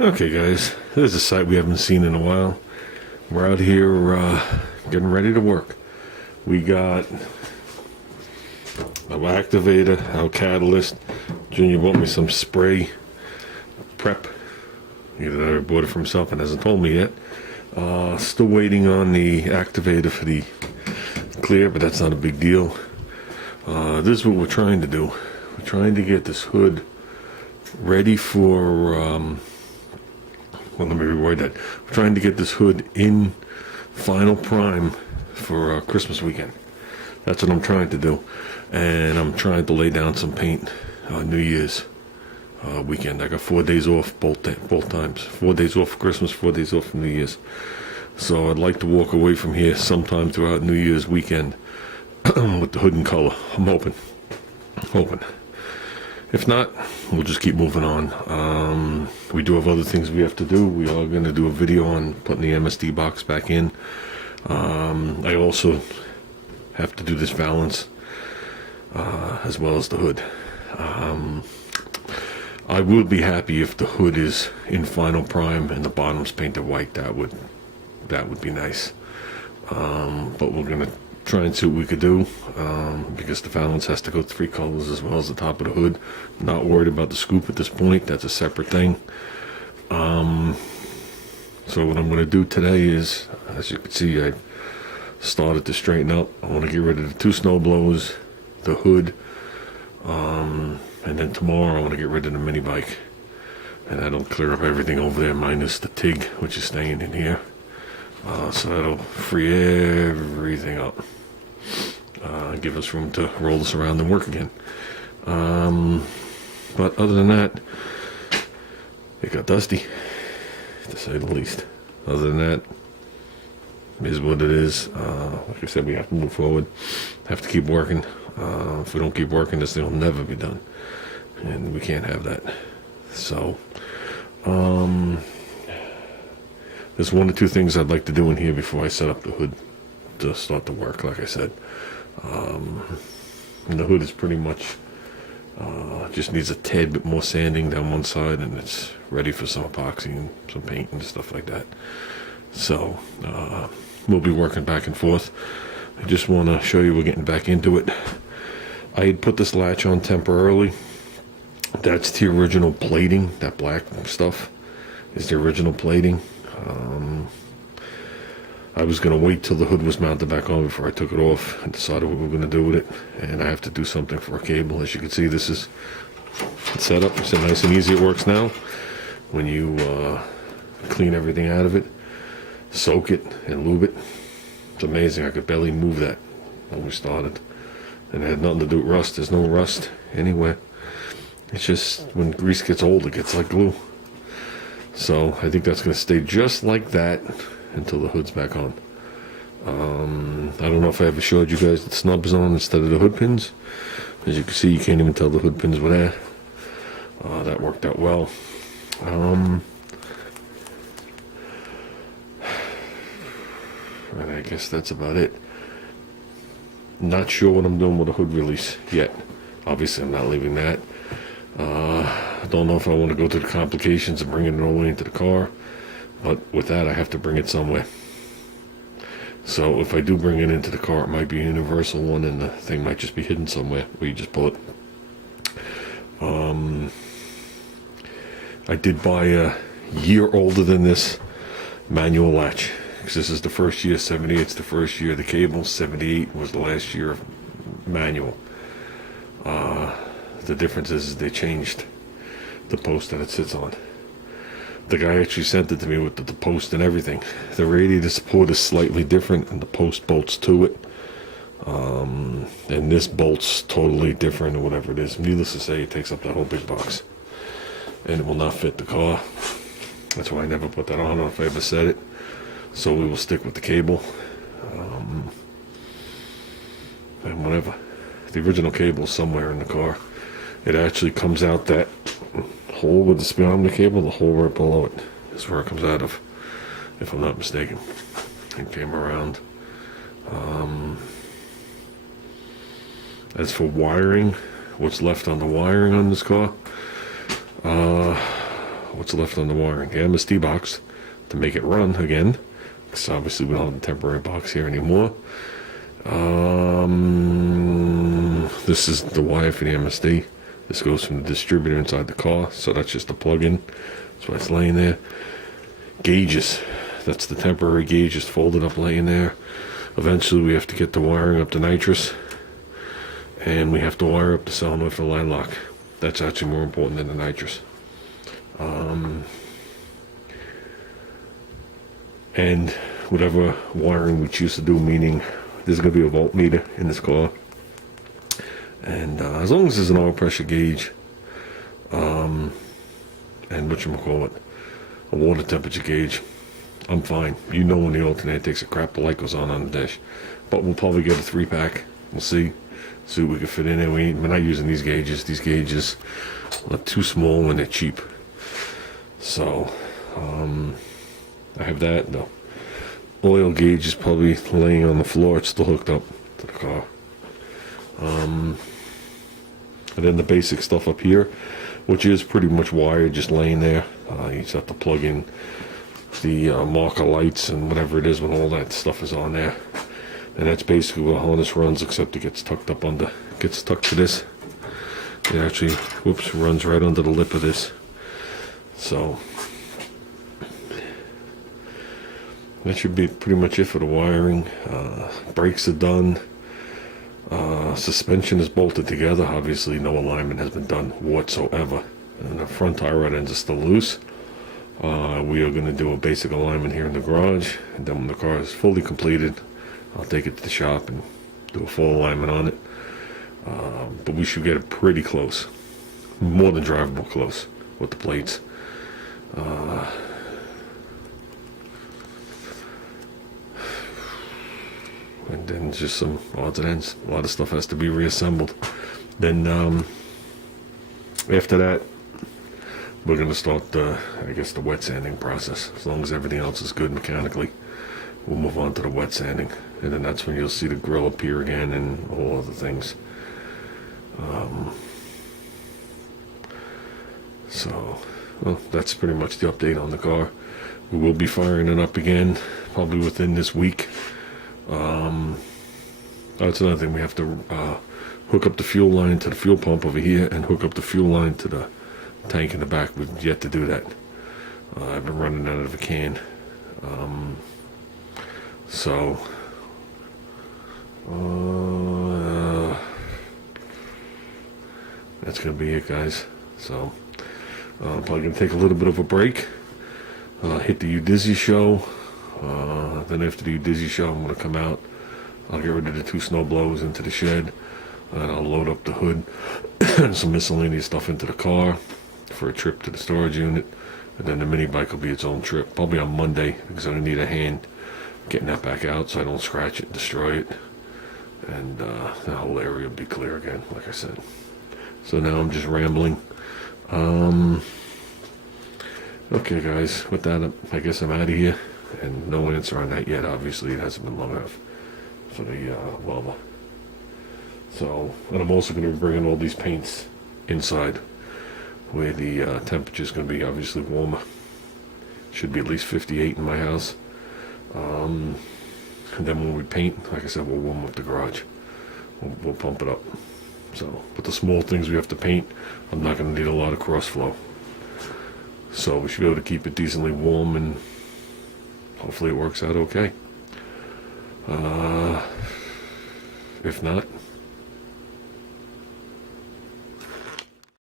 Okay, guys, there's a site we haven't seen in a while. We're out here getting ready to work. We got our activator, our catalyst. Junior bought me some spray prep. Either I bought it for himself and hasn't told me yet. Still waiting on the activator for the clear, but that's not a big deal. This is what we're trying to do. We're trying to get this hood ready for well, let me reword that. We're trying to get this hood in final prime for Christmas weekend. That's what I'm trying to do. And I'm trying to lay down some paint New Year's weekend. I got 4 days off both times. 4 days off for Christmas, 4 days off for New Year's. So I'd like to walk away from here sometime throughout New Year's weekend with the hood in color. I'm hoping. If not, we'll just keep moving on. We do have other things we have to do. We are going to do a video on putting the MSD box back in. I also have to do this valance as well as the hood. I would be happy if the hood is in final prime and the bottom's painted white. That would be nice. But we're going to try and see what we could do, because the valance has to go 3 colors as well as the top of the hood. Not worried about the scoop at this point. That's a separate thing. So what I'm going to do today is, as you can see, I started to straighten up. I want to get rid of the 2 snow blowers, the hood, and then tomorrow I want to get rid of the mini bike, and that'll clear up everything over there minus the TIG, which is staying in here. So that'll free everything up, give us room to roll this around and work again. But other than that, it got dusty, to say the least. Other than that, is what it is. Like I said, we have to move forward, have to keep working. If we don't keep working, this thing will never be done, and we can't have that. So there's 1 or 2 things I'd like to do in here before I set up the hood to start the work, like I said. And the hood is pretty much, just needs a tad bit more sanding down one side, and it's ready for some epoxy and some paint and stuff like that. So we'll be working back and forth. I just want to show you we're getting back into it. I had put this latch on temporarily. That's the original plating. That black stuff is the original plating. I was going to wait till the hood was mounted back on before I took it off and decided what we were going to do with it. And I have to do something for a cable. As you can see, this is set up. It's nice and easy. It works now. When you clean everything out of it, soak it, and lube it. It's amazing. I could barely move that when we started. And it had nothing to do with rust. There's no rust anywhere. It's just when grease gets old, it gets like glue. So I think that's going to stay just like that until the hood's back on. I don't know if I ever showed you guys the snubs on instead of the hood pins. As you can see, you can't even tell the hood pins were there. That worked out well. And I guess that's about it. Not sure what I'm doing with the hood release yet. Obviously, I'm not leaving that. I don't know if I want to go through the complications of bringing it all the way into the car, but with that I have to bring it somewhere. So if I do bring it into the car, it might be a universal one, and the thing might just be hidden somewhere where you just pull it. I did buy a year older than this manual latch, because this is the first year. 78's the first year of the cable. 78 was the last year of manual. The difference is they changed the post that it sits on. The guy actually sent it to me with the post and everything. The radiator support is slightly different, and the post bolts to it. And this bolt's totally different, or whatever it is. Needless to say, it takes up that whole big box, and it will not fit the car. That's why I never put that on. I don't know if I ever said it. So we will stick with the cable. And whatever. The original cable is somewhere in the car. It actually comes out that hole with the speedometer cable. The hole right below it is where it comes out of, if I'm not mistaken. It came around. As for wiring, what's left on the wiring on this car, what what's left on the wiring. The MSD box to make it run again, because obviously we don't have the temporary box here anymore. This is the wire for the MSD. This goes from the distributor inside the car, so that's just a plug-in. That's why it's laying there. Gauges. That's the temporary gauge, just folded up, laying there. Eventually we have to get the wiring up to nitrous, and we have to wire up the solenoid for the line lock. That's actually more important than the nitrous. And whatever wiring we choose to do, meaning there's going to be a voltmeter in this car, and as long as there's an oil pressure gauge, and whatchamacallit, a water temperature gauge, I'm fine. You know when the alternator takes a crap, the light goes on the dash. But we'll probably get a 3-pack. We'll see what we can fit in there. We're not using these gauges. These gauges are too small and they're cheap. So I have that. The oil gauge is probably laying on the floor. It's still hooked up to the car. And then the basic stuff up here, which is pretty much wired, just laying there. You just have to plug in the marker lights and whatever it is when all that stuff is on there. And that's basically what harness runs, except it gets tucked up under, gets tucked to this. It actually, runs right under the lip of this. So that should be pretty much it for the wiring. Brakes are done. Suspension is bolted together. Obviously no alignment has been done whatsoever. And the front tie rod ends are still loose. We are going to do a basic alignment here in the garage, and then when the car is fully completed, I'll take it to the shop and do a full alignment on it. But we should get it pretty close, more than drivable close with the plates. And then just some odds and ends. A lot of stuff has to be reassembled. Then after that, we're going to start the wet sanding process. As long as everything else is good mechanically, we'll move on to the wet sanding. And then that's when you'll see the grill appear again and all other things. Well, that's pretty much the update on the car. We will be firing it up again, probably within this week. That's another thing. We have to hook up the fuel line to the fuel pump over here and hook up the fuel line to the tank in the back. We've yet to do that. I've been running out of a can. That's gonna be it, guys. So I'm probably gonna take a little bit of a break, hit the Udizzy show. Then after the Udizzy show, I'm gonna come out. I'll get rid of the 2 snow blowers into the shed, and I'll load up the hood and some miscellaneous stuff into the car for a trip to the storage unit. And then the mini bike will be its own trip, probably on Monday, because I'm gonna need a hand getting that back out so I don't scratch it and destroy it. And the whole area will be clear again, like I said. So now I'm just rambling. Okay, guys, with that, I guess I'm out of here. And no answer on that yet. Obviously, it hasn't been long enough for the welder. So, and I'm also going to be bringing all these paints inside, where the temperature is going to be obviously warmer. Should be at least 58 in my house. And then when we paint, like I said, we'll warm up the garage. We'll pump it up. So, but the small things we have to paint, I'm not going to need a lot of cross flow. So we should be able to keep it decently warm, and hopefully it works out okay. If not,